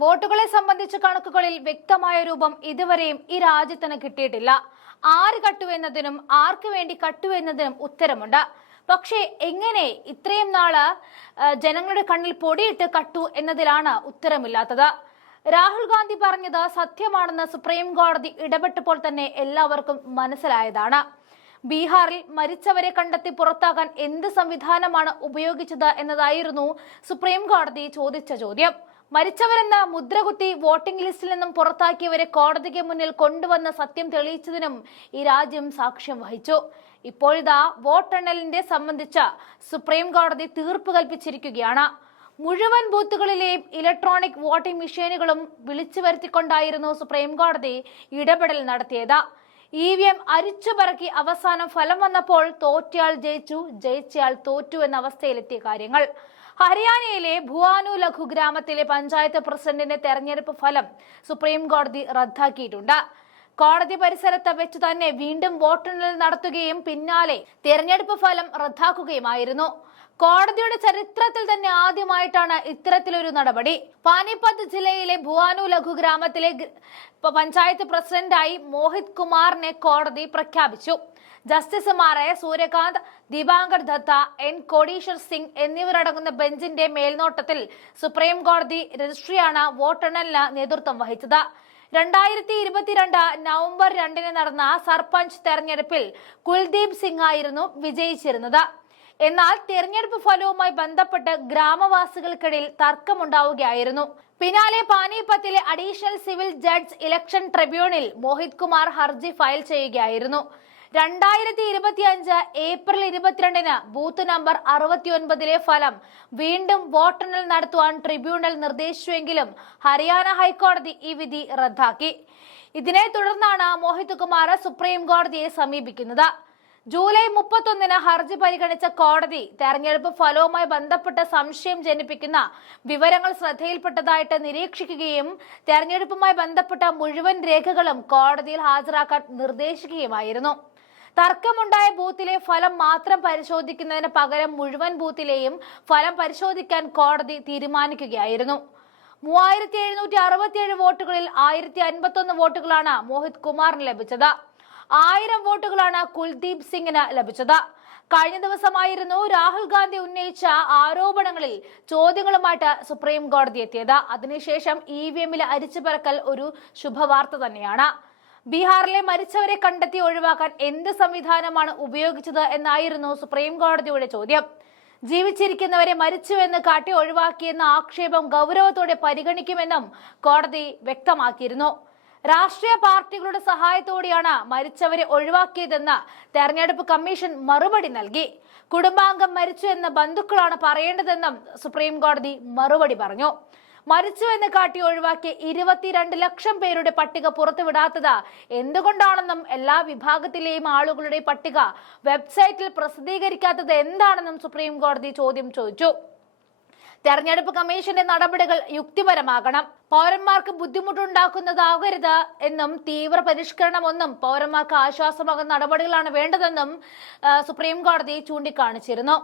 വോട്ടുകളെ സംബന്ധിച്ച കണക്കുകളിൽ വ്യക്തമായ രൂപം ഇതുവരെയും ഈ രാജ്യത്തിന് കിട്ടിയിട്ടില്ല. ആര് കട്ടുവെന്നതിനും ആർക്ക് വേണ്ടി കട്ടുവെന്നതിനും ഉത്തരമുണ്ട്. പക്ഷേ എങ്ങനെ ഇത്രയും നാൾ ജനങ്ങളുടെ കണ്ണിൽ പൊടിയിട്ട് കട്ടു എന്നതിലാണ് ഉത്തരമില്ലാത്തത്. രാഹുൽ ഗാന്ധി പറഞ്ഞത് സത്യമാണെന്ന് സുപ്രീം കോടതി ഇടപെട്ടപ്പോൾ തന്നെ എല്ലാവർക്കും മനസ്സിലായതാണ്. ബീഹാറിൽ മരിച്ചവരെ കണ്ടെത്തി പുറത്താകാൻ എന്ത് സംവിധാനമാണ് ഉപയോഗിച്ചത് എന്നതായിരുന്നു സുപ്രീം കോടതി ചോദിച്ച ചോദ്യം. മരിച്ചവരെന്ന മുദ്രകുത്തി വോട്ടിംഗ് ലിസ്റ്റിൽ നിന്നും പുറത്താക്കിയവരെ കോടതിക്ക് മുന്നിൽ കൊണ്ടുവന്ന സത്യം തെളിയിച്ചതിനും ഈ രാജ്യം സാക്ഷ്യം വഹിച്ചു. ഇപ്പോഴിതാ വോട്ടെണ്ണലിന്റെ സംബന്ധിച്ച സുപ്രീം കോടതി തീർപ്പ് കൽപ്പിച്ചിരിക്കുകയാണ്. മുഴുവൻ ബൂത്തുകളിലെയും ഇലക്ട്രോണിക് വോട്ടിംഗ് മെഷീനുകളും വിളിച്ചു വരുത്തിക്കൊണ്ടായിരുന്നു സുപ്രീം കോടതി ഇടപെടൽ നടത്തിയത്. ഇ വി എം അരിച്ചു പറക്കി അവസാനം ഫലം വന്നപ്പോൾ തോറ്റയാൾ ജയിച്ചു ജയിച്ചയാൾ തോറ്റു എന്ന അവസ്ഥയിലെത്തിയ കാര്യങ്ങൾ. ഹരിയാനയിലെ ഭുവാനു ലഘു ഗ്രാമത്തിലെ പഞ്ചായത്ത് പ്രസിഡന്റിന്റെ തെരഞ്ഞെടുപ്പ് ഫലം സുപ്രീം കോടതി റദ്ദാക്കിയിട്ടുണ്ട്. കോടതി പരിസരത്ത് വെച്ച് തന്നെ വീണ്ടും വോട്ടെണ്ണൽ നടത്തുകയും പിന്നാലെ തെരഞ്ഞെടുപ്പ് ഫലം റദ്ദാക്കുകയുമായിരുന്നു. കോടതിയുടെ ചരിത്രത്തിൽ തന്നെ ആദ്യമായിട്ടാണ് ഇത്തരത്തിലൊരു നടപടി. പാനിപ്പത്ത് ജില്ലയിലെ ഭുവാനു ലഘു ഗ്രാമത്തിലെ പഞ്ചായത്ത് പ്രസിഡന്റായി മോഹിത് കുമാറിനെ കോടതി പ്രഖ്യാപിച്ചു. ജസ്റ്റിസുമാരായ സൂര്യകാന്ത് ദീപാങ്കർ ദത്ത എൻ കോടീശ്വർ സിംഗ് എന്നിവരടങ്ങുന്ന ബെഞ്ചിന്റെ മേൽനോട്ടത്തിൽ സുപ്രീം കോടതി രജിസ്ട്രിയാണ് വോട്ടെണ്ണലിന് നേതൃത്വം വഹിച്ചത്. രണ്ടായിരത്തി ഇരുപത്തിരണ്ട് നവംബർ രണ്ടിന് നടന്ന സർപഞ്ച് തെരഞ്ഞെടുപ്പിൽ കുൽദീപ് സിംഗ് ആയിരുന്നു വിജയിച്ചിരുന്നത്. എന്നാൽ തിരഞ്ഞെടുപ്പ് ഫലവുമായി ബന്ധപ്പെട്ട് ഗ്രാമവാസികൾക്കിടയിൽ തർക്കമുണ്ടാവുകയായിരുന്നു. പിന്നാലെ പാനിപ്പത്തിലെ അഡീഷണൽ സിവിൽ ജഡ്ജ് ഇലക്ഷൻ ട്രിബ്യൂണലിൽ മോഹിത് കുമാർ ഹർജി ഫയൽ ചെയ്യുകയായിരുന്നു. രണ്ടായിരത്തി ഇരുപത്തിയഞ്ച് ഏപ്രിൽ ഇരുപത്തിരണ്ടിന് ബൂത്ത് നമ്പർ അറുപത്തിയൊൻപതിലെ ഫലം വീണ്ടും വോട്ടെണ്ണൽ നടത്തുവാൻ ട്രിബ്യൂണൽ നിർദ്ദേശിച്ചുവെങ്കിലും ഹരിയാന ഹൈക്കോടതി ഈ വിധി റദ്ദാക്കി. ഇതിനെ തുടർന്നാണ് മോഹിത് കുമാർ സുപ്രീം കോടതിയെ സമീപിക്കുന്നത്. ജൂലൈ മുപ്പത്തൊന്നിന് ഹർജി പരിഗണിച്ച കോടതി തെരഞ്ഞെടുപ്പ് ഫലവുമായി ബന്ധപ്പെട്ട സംശയം ജനിപ്പിക്കുന്ന വിവരങ്ങൾ ശ്രദ്ധയിൽപ്പെട്ടതായിട്ട് നിരീക്ഷിക്കുകയും തെരഞ്ഞെടുപ്പുമായി ബന്ധപ്പെട്ട മുഴുവൻ രേഖകളും കോടതിയിൽ ഹാജരാക്കാൻ നിർദ്ദേശിക്കുകയുമായിരുന്നു. തർക്കമുണ്ടായ ബൂത്തിലെ ഫലം മാത്രം പരിശോധിക്കുന്നതിന് പകരം മുഴുവൻ ബൂത്തിലെയും ഫലം പരിശോധിക്കാൻ കോടതി തീരുമാനിക്കുകയായിരുന്നു. മൂവായിരത്തി എഴുന്നൂറ്റി അറുപത്തിയേഴ് വോട്ടുകളിൽ ആയിരത്തി അൻപത്തൊന്ന് വോട്ടുകളാണ് മോഹിത് കുമാറിന് ലഭിച്ചത്. ആയിരം വോട്ടുകളാണ് കുൽദീപ് സിംഗിന് ലഭിച്ചത്. കഴിഞ്ഞ ദിവസമായിരുന്നു രാഹുൽ ഗാന്ധി ഉന്നയിച്ച ആരോപണങ്ങളിൽ ചോദ്യങ്ങളുമായിട്ട് സുപ്രീം കോടതി എത്തിയത്. അതിനുശേഷം ഇ വി എമ്മിലെ അരിച്ചുപറക്കൽ ഒരു ശുഭവാർത്ത തന്നെയാണ്. ബീഹാറിലെ മരിച്ചവരെ കണ്ടെത്തി ഒഴിവാക്കാൻ എന്ത് സംവിധാനമാണ് ഉപയോഗിച്ചത് എന്നായിരുന്നു സുപ്രീം കോടതിയുടെ ചോദ്യം. ജീവിച്ചിരിക്കുന്നവരെ മരിച്ചുവെന്ന് കാട്ടി ഒഴിവാക്കിയെന്ന ആക്ഷേപം ഗൗരവത്തോടെ പരിഗണിക്കുമെന്നും കോടതി വ്യക്തമാക്കിയിരുന്നു. രാഷ്ട്രീയ പാർട്ടികളുടെ സഹായത്തോടെയാണ് മരിച്ചവരെ ഒഴിവാക്കിയതെന്ന് തെരഞ്ഞെടുപ്പ് കമ്മീഷൻ മറുപടി നൽകി. കുടുംബാംഗം മരിച്ചു എന്ന ബന്ധുക്കളാണ് പറയേണ്ടതെന്നും സുപ്രീം കോടതി മറുപടി പറഞ്ഞു. മരിച്ചു എന്ന് കാട്ടി ഒഴിവാക്കിയ ഇരുപത്തിരണ്ട് ലക്ഷം പേരുടെ പട്ടിക പുറത്തുവിടാത്തത് എന്തുകൊണ്ടാണെന്നും എല്ലാ വിഭാഗത്തിലെയും ആളുകളുടെ പട്ടിക വെബ്സൈറ്റിൽ പ്രസിദ്ധീകരിക്കാത്തത് എന്താണെന്നും സുപ്രീം കോടതി ചോദ്യം ചോദിച്ചു. തെരഞ്ഞെടുപ്പ് കമ്മീഷന്റെ നടപടികൾ യുക്തിപരമാകണം. പൗരന്മാർക്ക് ബുദ്ധിമുട്ടുണ്ടാക്കുന്നതാകരുത് എന്നും തീവ്ര പരിഷ്കരണമൊന്നും പൗരന്മാർക്ക് ആശ്വാസമാകുന്ന നടപടികളാണ് വേണ്ടതെന്നും സുപ്രീം കോടതി ചൂണ്ടിക്കാണിച്ചിരുന്നു.